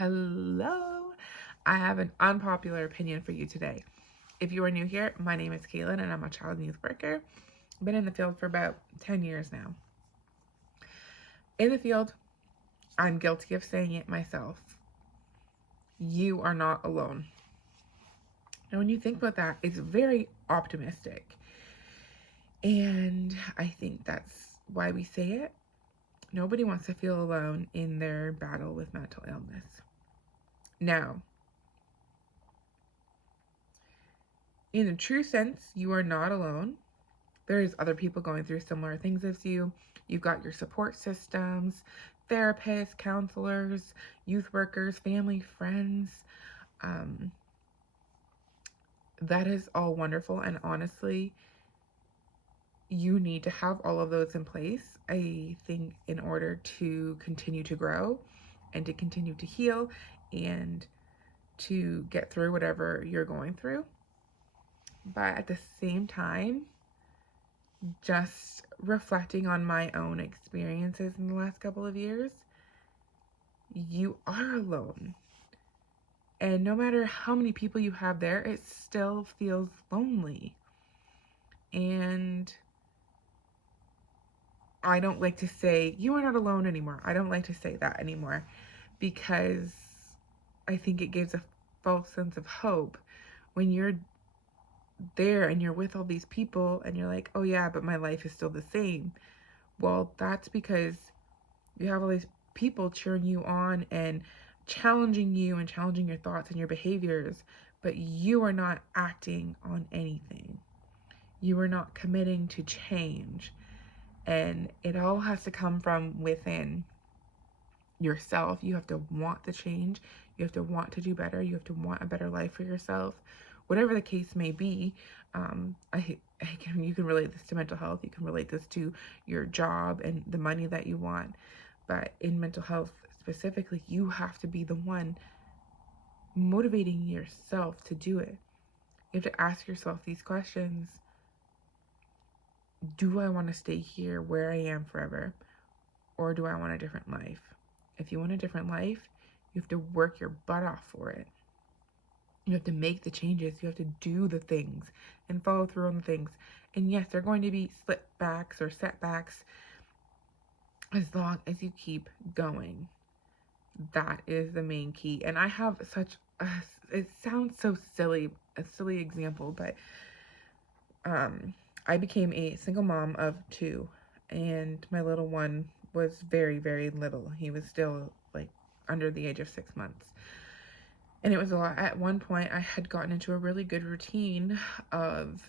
Hello. I have an unpopular opinion for you today. If you are new here, my name is Caitlin and I'm a child and youth worker. Been in the field for about 10 years now. In the field, I'm guilty of saying it myself. You are not alone. And when you think about that, it's very optimistic. And I think that's why we say it. Nobody wants to feel alone in their battle with mental illness. Now, in a true sense, you are not alone. There's other people going through similar things as you. You've got your support systems, therapists, counselors, youth workers, family, friends. Um, that is all wonderful. And honestly, you need to have all of those in place, I think, in order to continue to grow and to continue to heal and to get through whatever you're going through. But at the same time, just reflecting on my own experiences in the last couple of years, you are alone. And no matter how many people you have there, it still feels lonely. And I don't like to say, you are not alone anymore. I don't like to say that anymore because I think it gives a false sense of hope when you're there and you're with all these people and you're like, oh yeah, but my life is still the same. Well, that's because you have all these people cheering you on and challenging you and challenging your thoughts and your behaviors, but you are not acting on anything. You are not committing to change. And it all has to come from within yourself. You have to want the change. You have to want to do better. You have to want a better life for yourself. Whatever the case may be, you can relate this to mental health. You can relate this to your job and the money that you want. But in mental health specifically, you have to be the one motivating yourself to do it. You have to ask yourself these questions. Do I want to stay here where I am forever? Or do I want a different life? If you want a different life, you have to work your butt off for it. You have to make the changes. You have to do the things and follow through on the things. And yes, there are going to be slipbacks or setbacks as long as you keep going. That is the main key. And I have it sounds so silly, a silly example, but I became a single mom of 2, and my little one was very, very little. He was still like under the age of 6 months. And it was a lot. At one point, I had gotten into a really good routine of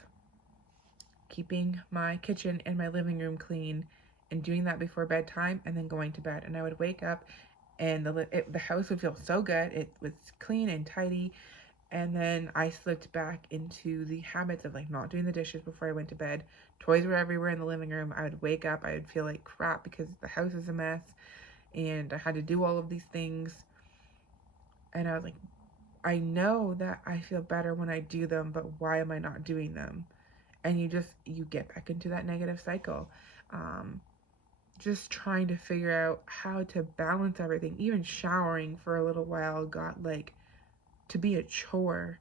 keeping my kitchen and my living room clean and doing that before bedtime and then going to bed. And I would wake up and the house would feel so good. It was clean and tidy. And then I slipped back into the habits of like not doing the dishes before I went to bed. Toys were everywhere in the living room. I would wake up, I would feel like crap because the house is a mess and I had to do all of these things. And I was like, I know that I feel better when I do them, but why am I not doing them? And you get back into that negative cycle. Just trying to figure out how to balance everything. Even showering for a little while got like to be a chore,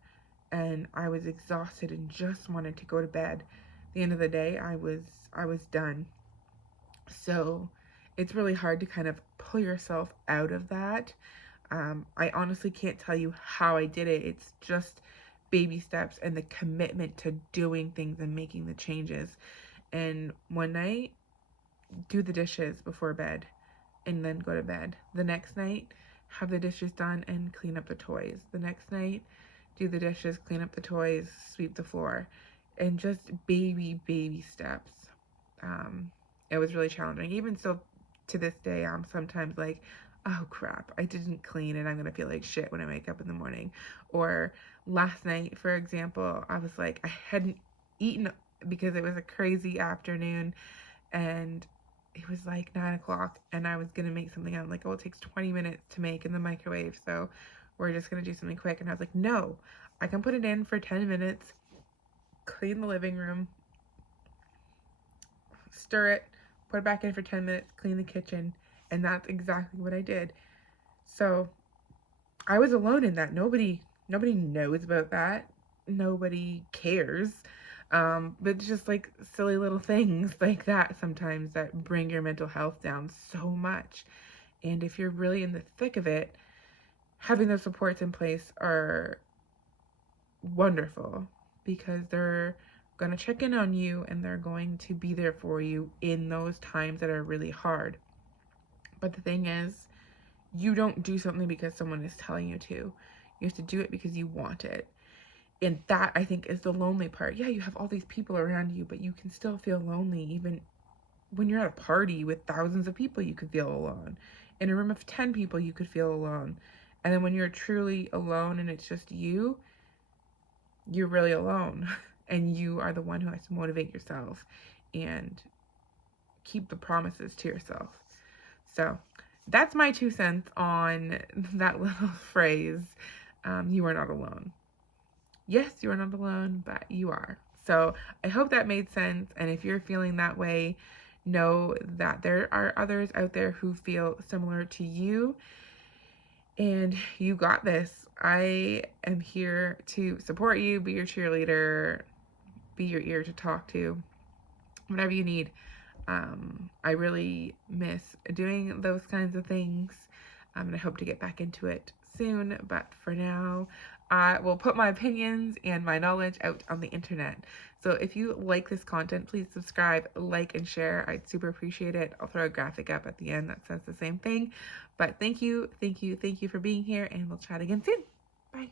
and I was exhausted and just wanted to go to bed. At the end of the day, I was done. So it's really hard to kind of pull yourself out of that. I honestly can't tell you how I did it. It's just baby steps and the commitment to doing things and making the changes. And one night, do the dishes before bed and then go to bed. The next night, have the dishes done and clean up the toys. The next night, do the dishes, clean up the toys, sweep the floor, and just baby steps. It was really challenging. Even still to this day, I'm sometimes like, oh crap, I didn't clean and I'm gonna feel like shit when I wake up in the morning. Or last night, for example, I was like, I hadn't eaten because it was a crazy afternoon and it was like 9 o'clock and I was gonna make something. I'm like, oh, it takes 20 minutes to make in the microwave, so we're just gonna do something quick. And I was like, no, I can put it in for 10 minutes, clean the living room, stir it, put it back in for 10 minutes, clean the kitchen, and that's exactly what I did. So I was alone in that. Nobody knows about that. Nobody cares. But it's just like silly little things like that sometimes that bring your mental health down so much. And if you're really in the thick of it, having those supports in place are wonderful because they're going to check in on you and they're going to be there for you in those times that are really hard. But the thing is, you don't do something because someone is telling you to. You have to do it because you want it. And that, I think, is the lonely part. Yeah, you have all these people around you, but you can still feel lonely. Even when you're at a party with thousands of people, you could feel alone. In a room of 10 people, you could feel alone. And then when you're truly alone and it's just you're really alone. And you are the one who has to motivate yourself and keep the promises to yourself. So that's my 2 cents on that little phrase, you are not alone. Yes, you are not alone, but you are. So I hope that made sense. And if you're feeling that way, know that there are others out there who feel similar to you. And you got this. I am here to support you, be your cheerleader, be your ear to talk to, whatever you need. I really miss doing those kinds of things, and I hope to get back into it soon. But for now, I will put my opinions and my knowledge out on the internet. So if you like this content, please subscribe, like, and share. I'd super appreciate it. I'll throw a graphic up at the end that says the same thing. But thank you for being here, and we'll chat again soon. Bye.